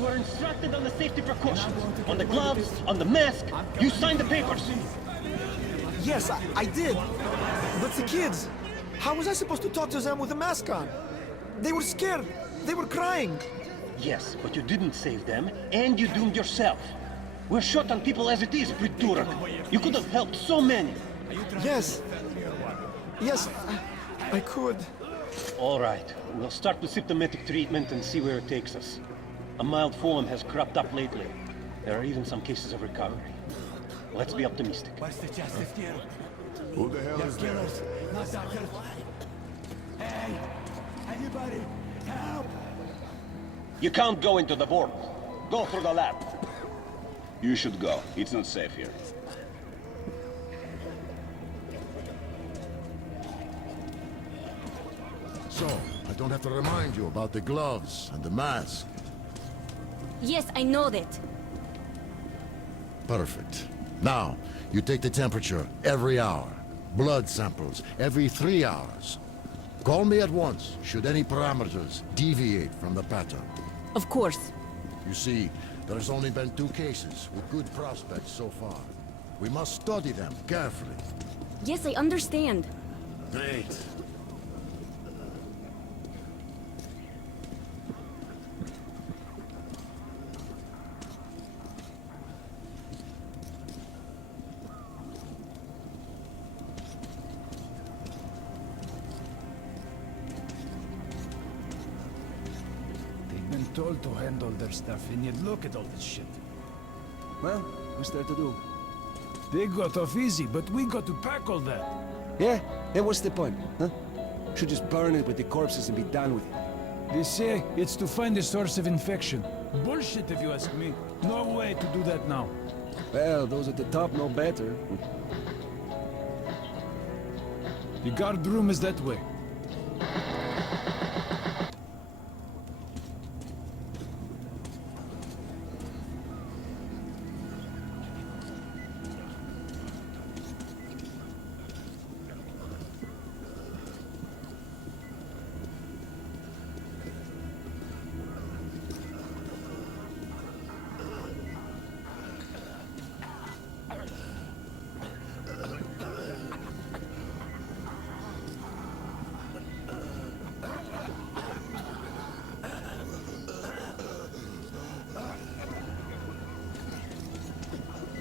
You were instructed on the safety precautions. On the gloves, on the mask. You signed the papers. Yes, I did. But the kids, how was I supposed to talk to them with a mask on? They were scared. They were crying. Yes, but you didn't save them, and you doomed yourself. We're short on people as it is, brutul. You could have helped so many. Yes. Yes, I could. All right. We'll start with symptomatic treatment and see where it takes us. A mild form has cropped up lately. There are even some cases of recovery. Let's be optimistic. Who the hell is there? Hey! Anybody! Help! You can't go into the vault. Go through the lab. You should go. It's not safe here. So, I don't have to remind you about the gloves and the mask. Yes, I know that. Perfect. Now, you take the temperature every hour. Blood samples every 3 hours. Call me at once, should any parameters deviate from the pattern. Of course. You see, there has only been 2 cases with good prospects so far. We must study them carefully. Yes, I understand. Great. Told to handle their stuff, and yet look at all this shit. Well, what's there to do? They got off easy, but we got to pack all that. Yeah? And what's the point, huh? Should just burn it with the corpses and be done with it. They say it's to find the source of infection. Bullshit, if you ask me. No way to do that now. Well, those at the top know better. The guard room is that way.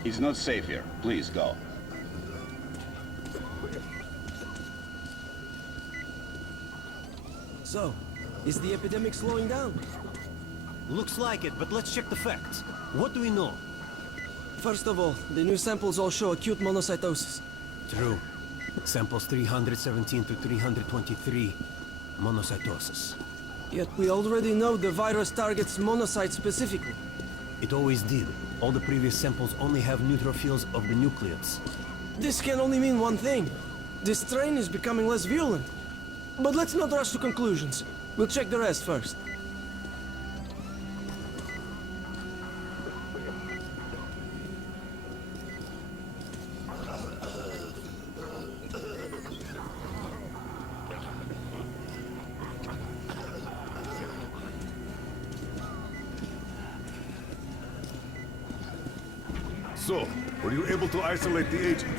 It's not safe here. Please go. So, is the epidemic slowing down? Looks like it, but let's check the facts. What do we know? First of all, the new samples all show acute monocytosis. True. Samples 317 to 323. Monocytosis. Yet we already know the virus targets monocytes specifically. It always did. All the previous samples only have neutrophils of the nucleus. This can only mean one thing. This strain is becoming less virulent. But let's not rush to conclusions. We'll check the rest first. So, were you able to isolate the agent?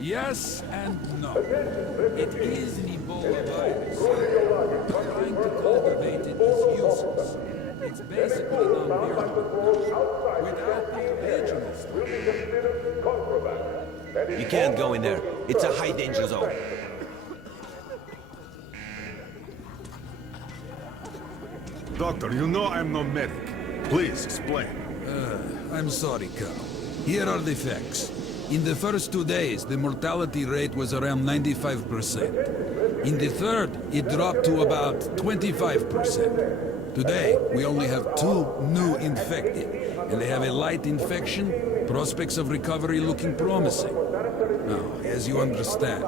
Yes and no. It is an Ebola virus. Trying to cultivate it is useless. It's basically non-virulent. Without the original stuff. You can't go in there. It's a high danger zone. Doctor, you know I'm no medic. Please, explain. I'm sorry, Colonel. Here are the facts. In the first 2 days, the mortality rate was around 95%. In the third, it dropped to about 25%. Today, we only have 2 new infected, and they have a light infection, prospects of recovery looking promising. Now, as you understand,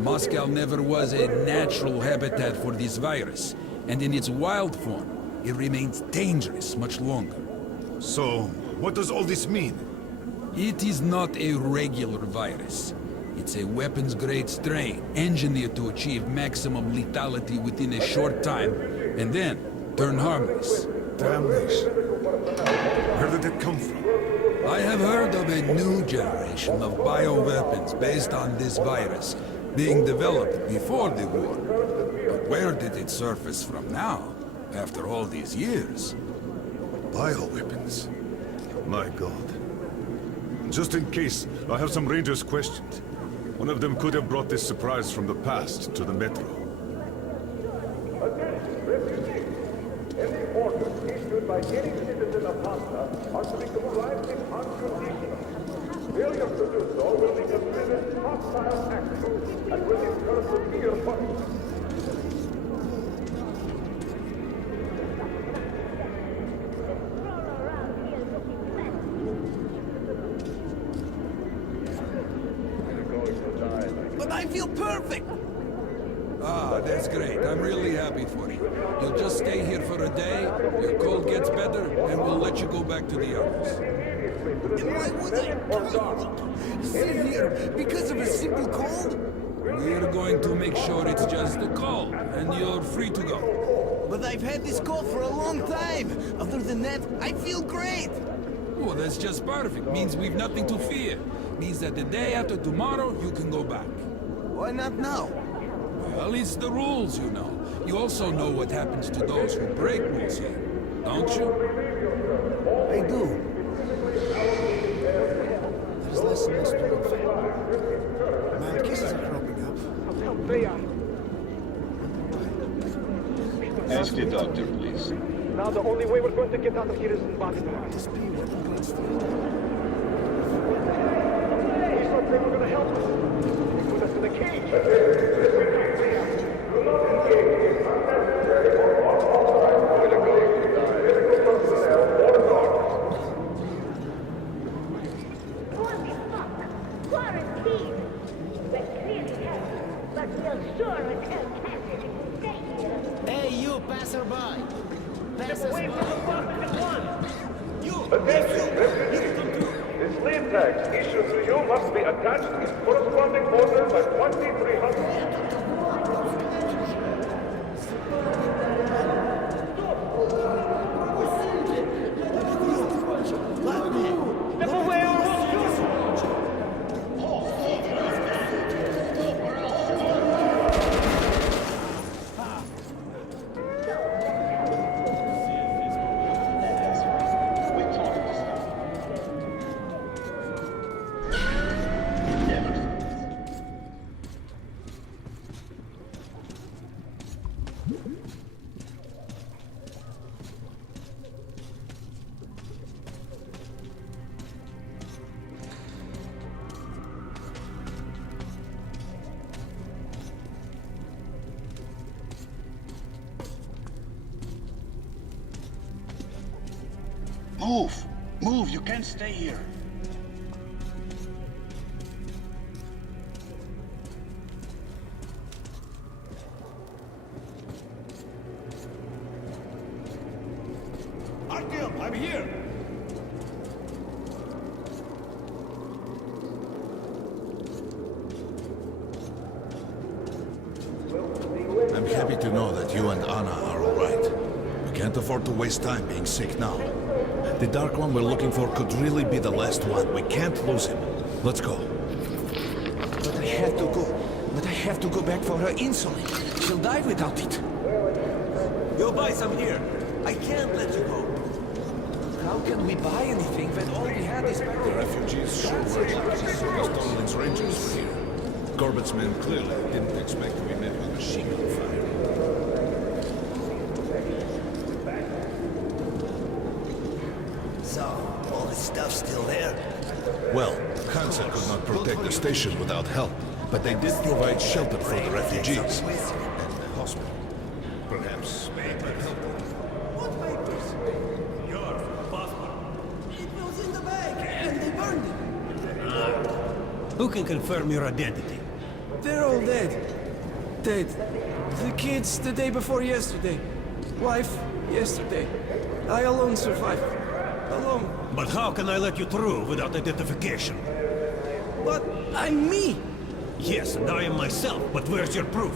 Moscow never was a natural habitat for this virus, and in its wild form, it remains dangerous much longer. So, what does all this mean? It is not a regular virus. It's a weapons-grade strain, engineered to achieve maximum lethality within a short time, and then turn harmless. Damnation. Where did it come from? I have heard of a new generation of bioweapons based on this virus being developed before the war. But where did it surface from now, after all these years? Bioweapons? My god. Just in case, I have some Rangers' questions. One of them could have brought this surprise from the past to the Metro. Any orders issued by any citizen of Hanta are to be complied with unconditional. Failure to do so will be considered hostile action and will incur severe punishment. But I feel perfect! Ah, that's great. I'm really happy for you. You'll just stay here for a day, your cold gets better, and we'll let you go back to the others. And why would I sit here because of a simple cold? We're going to make sure it's just a cold, and you're free to go. But I've had this cold for a long time. Other than that, I feel great. Oh, that's just perfect. Means we've nothing to fear. Means that the day after tomorrow, you can go back. Why not now? Well, it's the rules, you know. You also know what happens to those who break rules here, don't you? I do. There's less and less to look for. Mild cases are cropping up. Ask the doctor, please. Now the only way we're going to get out of here is in body bag. This be what the great steel. He's not saying we're going to help us. He put us in a cage. Quarantine. We're clearly hurt, but we'll sure as hell catch it if we stay here. Hey, you passerby! Step away from the bastard at once. You! Attention, refugees. The slave tags issued to you must be attached in corresponding order by 2300. Step away or we'll shoot! Move! Move! You can't stay here! Artyom, I'm here! I'm happy to know that you and Anna are all right. We can't afford to waste time being sick now. The Dark One we're looking for could really be the last one. We can't lose him. Let's go. But I have to go. But I have to go back for her insulin. She'll die without it. You'll buy some here. I can't let you go. How can we buy anything when all we had is back The refugees sure were lucky Stoneland's Rangers were here. Corbett's men clearly didn't expect to be met with machine gun fire. So, all this stuff still there? Well, Hansa could not protect the station without help, but they did provide shelter for the refugees and the hospital. Perhaps they could help them. What papers? Your passport. It was in the bag, and they burned it. Who can confirm your identity? They're all dead. Dead. The kids the day before yesterday. Wife yesterday. I alone survived. Alone. But how can I let you through without identification? But I'm me. Yes, and I am myself, but where's your proof?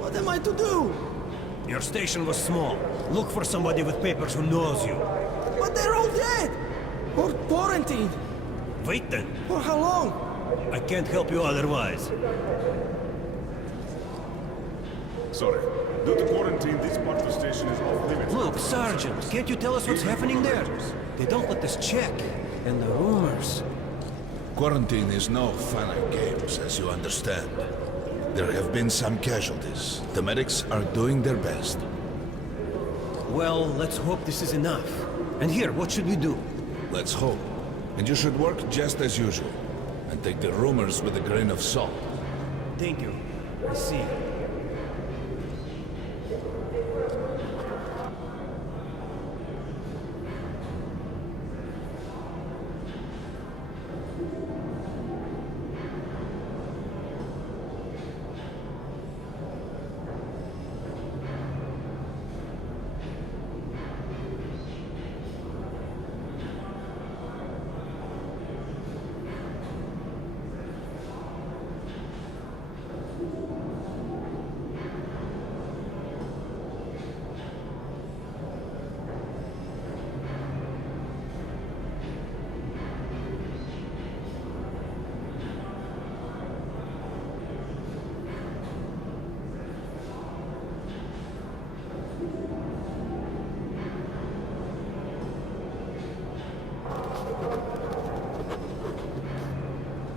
What am I to do? Your station was small. Look for somebody with papers who knows you. But they're all dead! Or quarantined! Wait then. For how long? I can't help you otherwise. Sorry. Due to quarantine, this part of the station is off limits. Look, Sergeant, can't you tell us what's happening there? They don't let us check. And the rumors. Quarantine is no fun and games, as you understand. There have been some casualties. The medics are doing their best. Well, let's hope this is enough. And here, what should we do? Let's hope. And you should work just as usual. And take the rumors with a grain of salt. Thank you. I see.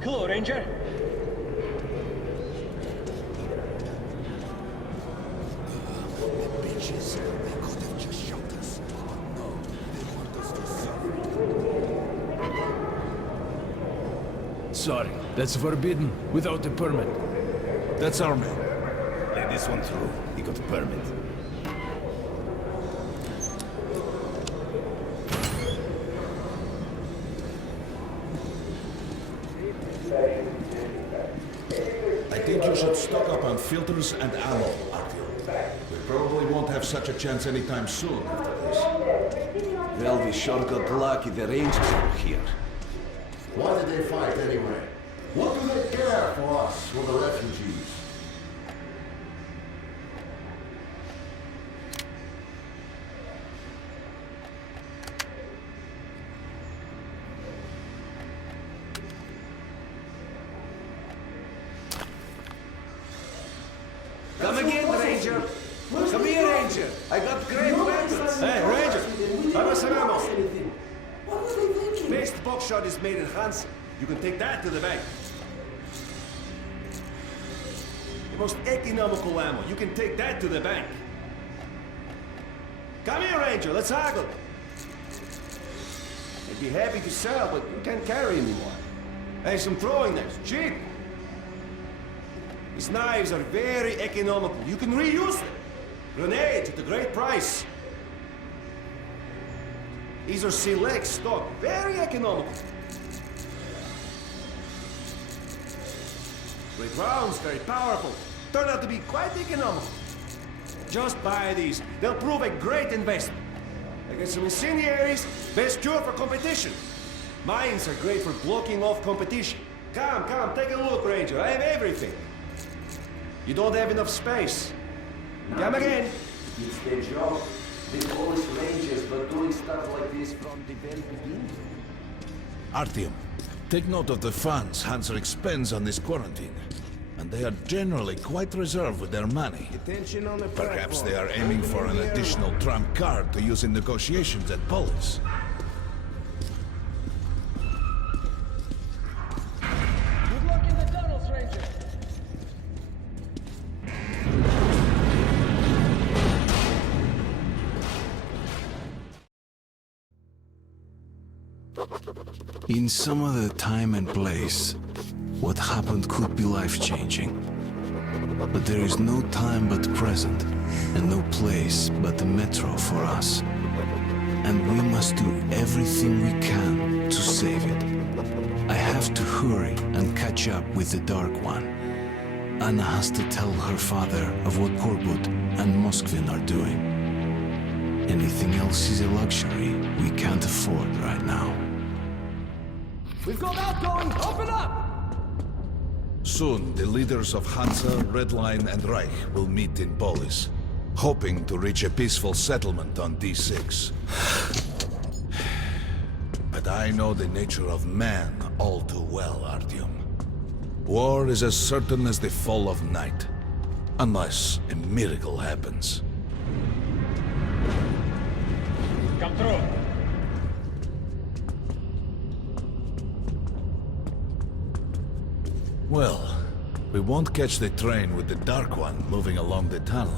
Hello, Ranger. Bitches, they could have just shot us. No, they want us to suffer. Sorry, that's forbidden, without a permit. That's our man. Let this one through. He got a permit. I think you should stock up on filters and ammo, Artyom. We probably won't have such a chance anytime soon after this. Well, we sure got lucky the Rangers were here. Why did they fight anyway? What do they care for us, for the refugees? Come again, Ranger! Come here, Ranger! I got great weapons! Hey, Ranger! Have us some ammo! Best buckshot is made in Hansen. You can take that to the bank. The most economical ammo. You can take that to the bank. Come here, Ranger. Let's haggle. I'd be happy to sell, but you can't carry anymore. Hey, some throwing knives. Cheap. These knives are very economical. You can reuse them. Grenades at a great price. These are select stock. Very economical. Great rounds, very powerful. Turned out to be quite economical. Just buy these. They'll prove a great investment. I get some incendiaries, best cure for competition. Mines are great for blocking off competition. Come, take a look, Ranger. I have everything. You don't have enough space. Come again. It's their job. The Polish Rangers were doing stuff like this from the very beginning. Artyom, take note of the funds Hanser expends on this quarantine. And they are generally quite reserved with their money. Attention on the Perhaps they are aiming for an additional trump card to use in negotiations at Polis. Good luck in the tunnels, Ranger! In some other time and place, what happened could be life-changing. But there is no time but present, and no place but the metro for us. And we must do everything we can to save it. I have to hurry and catch up with the Dark One. Anna has to tell her father of what Korbut and Moskvin are doing. Anything else is a luxury we can't afford right now. We've got outgoing! Open up! Soon, the leaders of Hansa, Red Line, and Reich will meet in Polis. hoping to reach a peaceful settlement on D6. But I know the nature of man all too well, Artyom. War is as certain as the fall of night, unless a miracle happens. Come through. Well, we won't catch the train with the Dark One moving along the tunnel.